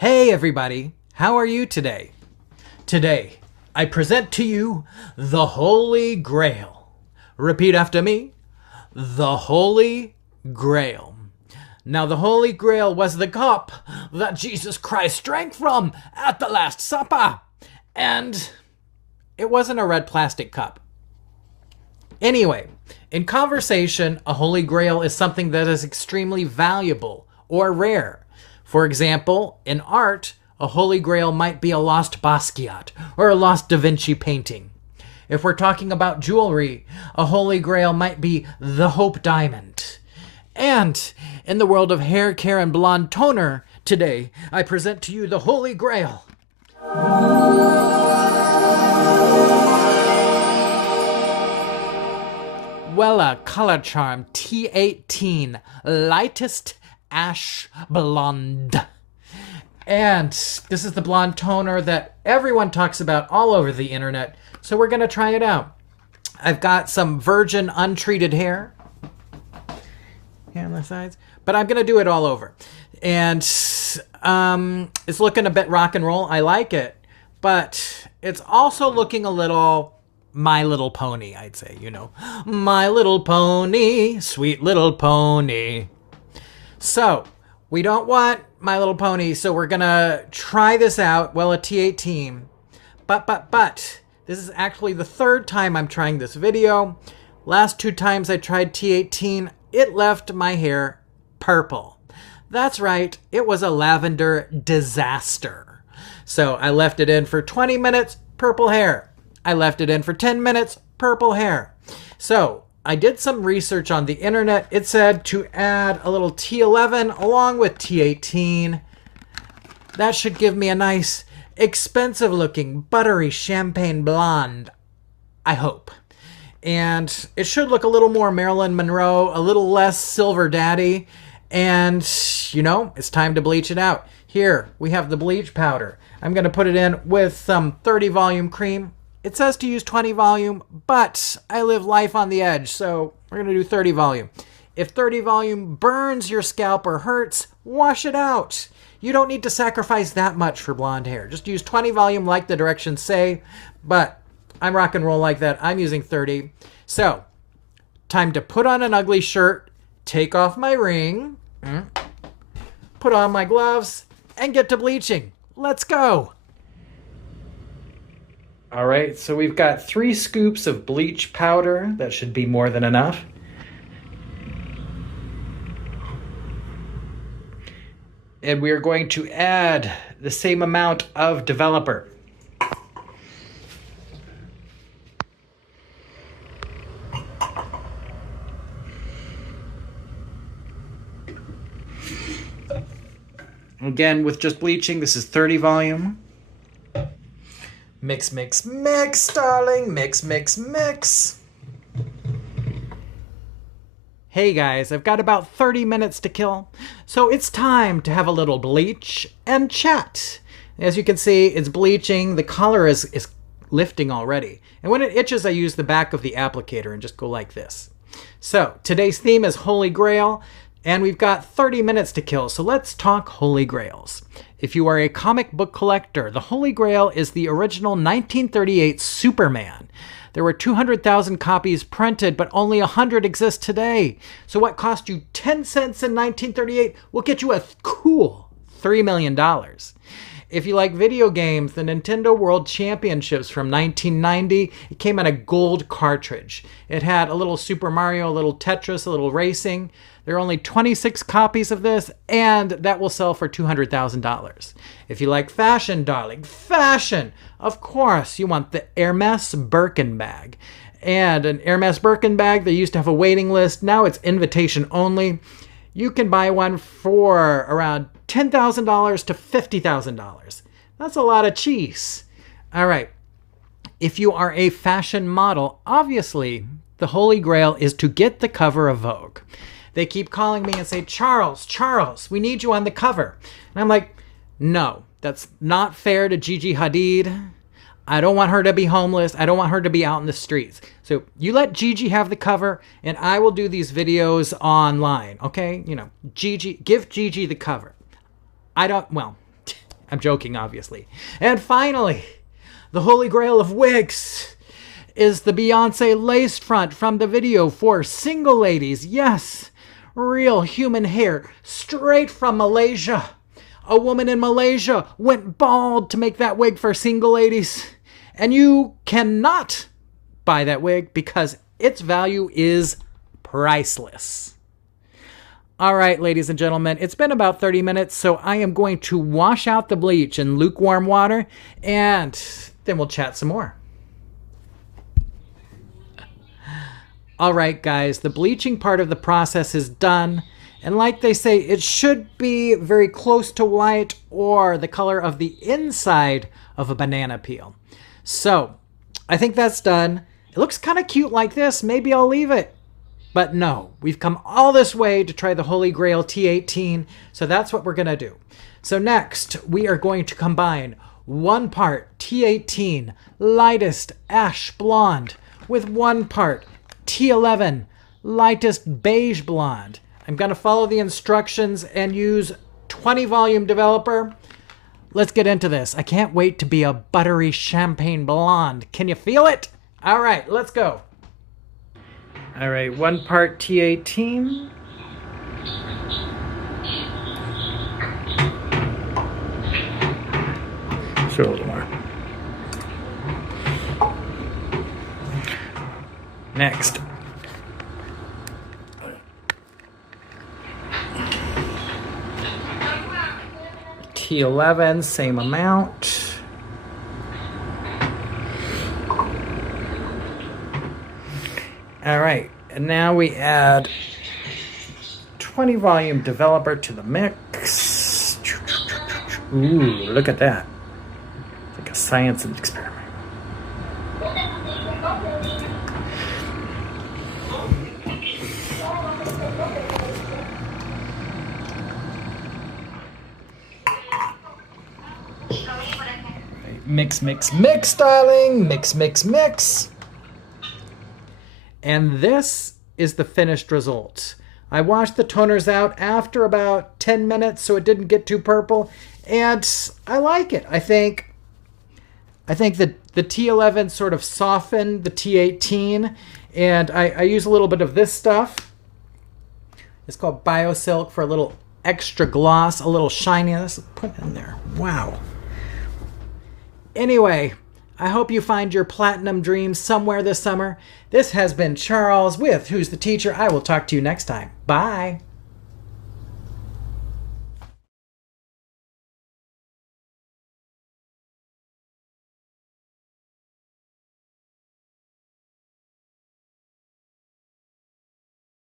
Hey everybody, how are you today? Today, I present to you the Holy Grail. Repeat after me. The Holy Grail. Now, the Holy Grail was the cup that Jesus Christ drank from at the Last Supper. And it wasn't a red plastic cup. Anyway, in conversation, a Holy Grail is something that is extremely valuable or rare. For example, in art, a Holy Grail might be a lost Basquiat or a lost Da Vinci painting. If we're talking about jewelry, a Holy Grail might be the Hope Diamond. And in the world of hair care and blonde toner, today I present to you the Holy Grail. Wella Color Charm T18 Lightest Ash Blonde. And this is the blonde toner that everyone talks about all over the internet, so we're going to try it out. I've got some virgin untreated hair here on the sides, but I'm going to do it all over. And it's looking a bit rock and roll. I like it, but it's also looking a little My Little Pony, I'd say, you know. My Little Pony, sweet little pony. So, we don't want My Little Pony, so we're going to try this out, Wella T18. But, this is actually the third time I'm trying this video. Last two times I tried T18, it left my hair purple. That's right, it was a lavender disaster. So, I left it in for 20 minutes, purple hair. I left it in for 10 minutes, purple hair. So, I did some research on the internet. It said to add a little T11 along with T18. That should give me a nice, expensive looking, buttery champagne blonde. I hope. And it should look a little more Marilyn Monroe, a little less Silver Daddy. And, you know, it's time to bleach it out. Here, we have the bleach powder. I'm going to put it in with some 30 volume cream. It says to use 20 volume, but I live life on the edge, so we're going to do 30 volume. If 30 volume burns your scalp or hurts, wash it out. You don't need to sacrifice that much for blonde hair. Just use 20 volume like the directions say, but I'm rock and roll like that. I'm using 30. So, time to put on an ugly shirt, take off my ring, put on my gloves, and get to bleaching. Let's go. All right, so we've got 3 scoops of bleach powder. That should be more than enough. And we're going to add the same amount of developer. Again, with just bleaching, this is 30 volume. Mix, mix, mix, darling. Mix, mix, mix. Hey guys, I've got about 30 minutes to kill, so it's time to have a little bleach and chat. As you can see, it's bleaching. The color is lifting already. And when it itches, I use the back of the applicator and just go like this. So today's theme is Holy Grail, and we've got 30 minutes to kill, so let's talk Holy Grails. If you are a comic book collector, the Holy Grail is the original 1938 Superman. There were 200,000 copies printed, but only 100 exist today. So what cost you 10 cents in 1938 will get you a cool $3 million. If you like video games, the Nintendo World Championships from 1990, it came in a gold cartridge. It had a little Super Mario, a little Tetris, a little racing. There are only 26 copies of this, and that will sell for $200,000. If you like fashion, darling, fashion, of course, you want the Hermes Birkin bag. And an Hermes Birkin bag, they used to have a waiting list. Now it's invitation only. You can buy one for around $10,000 to $50,000. That's a lot of cheese. All right. If you are a fashion model, obviously, the Holy Grail is to get the cover of Vogue. They keep calling me and say, Charles, we need you on the cover. And I'm like, no, that's not fair to Gigi Hadid. I don't want her to be homeless. I don't want her to be out in the streets. So you let Gigi have the cover, and I will do these videos online, okay? You know, Gigi, give Gigi the cover. I'm joking, obviously. And finally, the Holy Grail of wigs is the Beyonce lace front from the video for single ladies. Yes, real human hair straight from Malaysia. A woman in Malaysia went bald to make that wig for single ladies. And you cannot buy that wig because its value is priceless. All right, ladies and gentlemen, it's been about 30 minutes, so I am going to wash out the bleach in lukewarm water, and then we'll chat some more. All right, guys, the bleaching part of the process is done, and like they say, it should be very close to white or the color of the inside of a banana peel. So, I think that's done. It looks kind of cute like this. Maybe I'll leave it. But no, we've come all this way to try the Holy Grail T18, so that's what we're going to do. So next, we are going to combine 1 part T18 lightest ash blonde with 1 part T11 lightest beige blonde. I'm going to follow the instructions and use 20 volume developer. Let's get into this. I can't wait to be a buttery champagne blonde. Can you feel it? All right, let's go. All right, 1 part T18. Show a little more. Next. T11, same amount. All right, and now we add 20 volume developer to the mix. Ooh, look at that. It's like a science experiment. Mix, mix, mix, darling. Mix, mix, mix. And this is the finished result. I washed the toners out after about 10 minutes so it didn't get too purple. And I like it. I think that the T11 sort of softened the T18. And I use a little bit of this stuff. It's called BioSilk for a little extra gloss, a little shininess. Put it in there. Wow. Anyway, I hope you find your platinum dream somewhere this summer. This has been Charles with Who's the Teacher. I will talk to you next time. Bye.